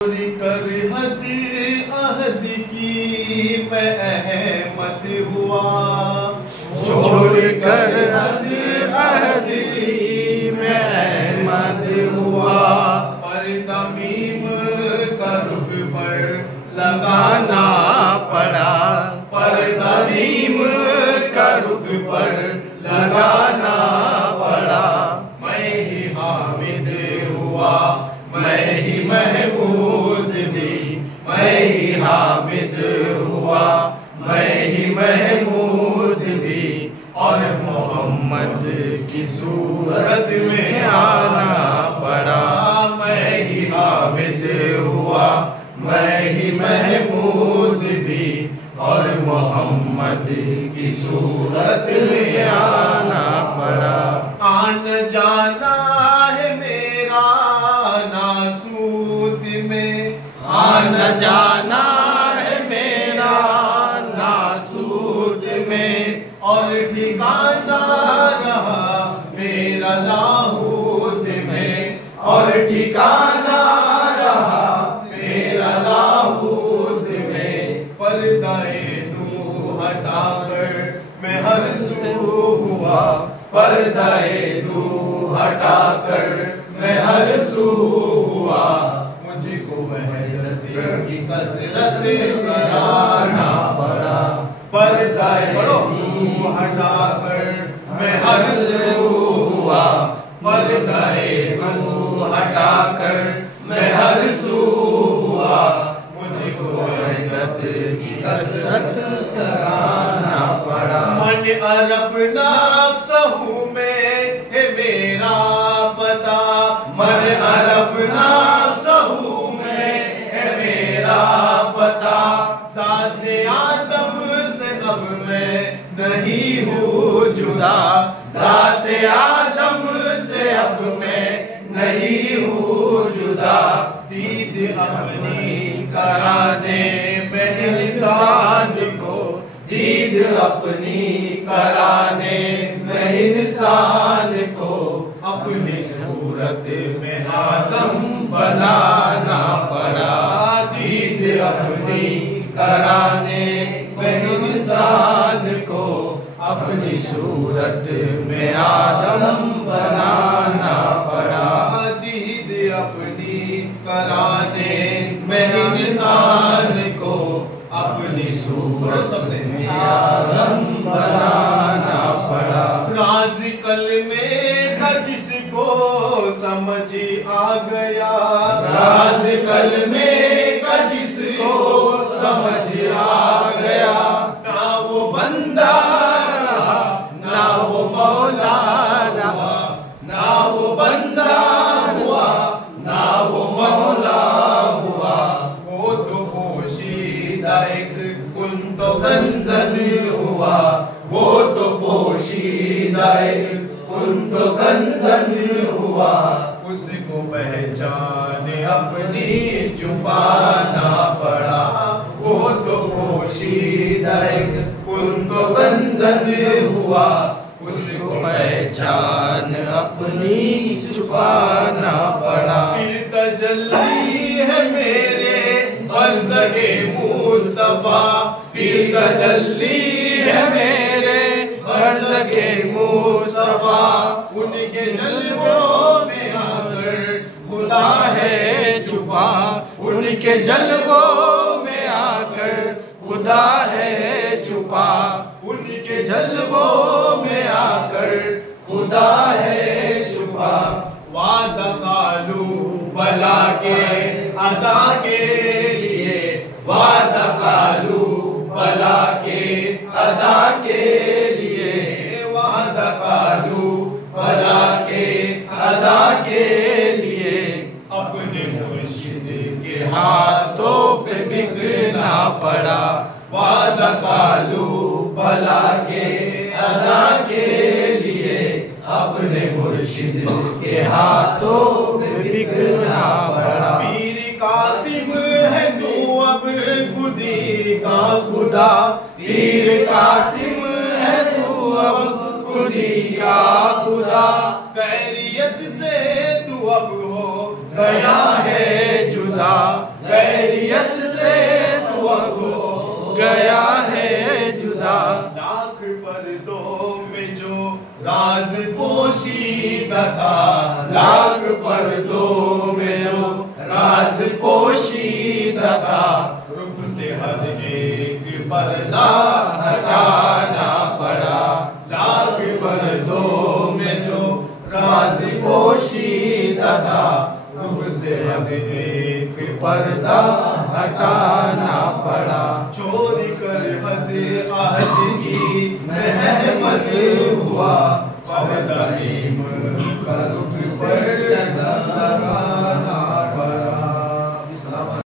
चोरी कर हद अहद की मैं अहमद हुआ, छोड़ कर हद अहद की मैं अहमद हुआ। पर तमीम का रुख पर लगाना पड़ा, पर तमीम का रुख पर लगाना पड़ा। मैं ही हामिद हुआ, मैं ही महमूद भी, मैं ही हामिद हुआ, मैं ही महमूद भी। और मोहम्मद की सूरत में आना पड़ा। मैं ही हामिद हुआ, मैं ही महमूद भी, और मोहम्मद की सूरत में आना पड़ा। आन जाना है मेरा नासूद में, आना जाना है मेरा नासूद में, और ठिकाना रहा मेरा लाहूद में, और ठिकाना रहा मेरा लाहूद में। पर्दाए दूं हटाकर मैं हर सू हुआ, पर्दाए दूं हटाकर मैं हर सू हुआ। मुझको मेहनत की कसरत कराना पड़ा। पर्दाए दूं हटाकर मैं हर सू हुआ, पर्दाए दूं हटाकर मैं हर सू हुआ। मुझको मेहनत की कसरत कराना पड़ा। मन अरफ नफ्सहू में है मेरा पता, मन अरफ नफ्सहू में है मेरा पता। ज़ाते आदम से अब मैं नहीं हूँ जुदा, ज़ाते आदम से अब मैं नहीं हूँ जुदा। दीद अपनी कराने में इंसान को, दीद अपनी कराने में इंसान को, अपनी सूरत में आदम बनाना पड़ा। दीद अपनी कराने में इंसान को, अपनी सूरत में आदम बनाना पड़ा। दीद अपनी कराने में इंसान को, अपनी सूरत में आदम बनाना पड़ा। राज कल में था जिसको समझ आ गया, राज कल में का जिसको समझ आ गया। ना वो बंदा रहा, ना वो मौला रहा, ना वो बंदा हुआ, ना वो मौला हुआ। वो तो पोशीदा एक कुंद कंजन हुआ, वो तो पोशीदा एक कुंद कंजन हुआ। उसको पहचाने अपनी छुपाना पड़ा। वो तो पोशीदा एक कुंद कंजन हुआ, उसको पहचान अपनी छुपाना पड़ा। फिर तजल्ली है मेरे बरज़गे मुस्तफा, फिर तजल्ली है मेरे बरज़गे मुस्तफा। उनके जलवों में आकर खुदा है छुपा, उनके जलवों में आकर खुदा है छुपा। उनके जलवों में आकर खुदा है छुपा। वादा कालू बला के अदा के लिए, वादा कालू बला के अदा के लिए, वादा कालू बला के अदा के लिए। अपने मुर्शिद के हाथों पे बिकना पड़ा। वादा कालू भला के अदा के लिए, अपने मुर्शिद के हाथों पे बिकना पड़ा। पीर कासिम है तू अब खुदी का खुदा, पीर कासिम है तू अब खुदी का खुदा। खैरियत से तू अब हो गया है जुदा, गैरियत से तू अब गया है जुदा। लाख पर्दों में जो राज पोशीदा था, लाख पर्दों में जो राज पोशीदा था, रूप से हर एक पर्दा हटाना पड़ा। लाख पर्दों में जो राज पोशीदा था, रूप से हर एक पर्दा हटाना पड़ा। चोरी कर हद आहद की महमद हुआ, पर्दा इल्म का रुख पर लगाना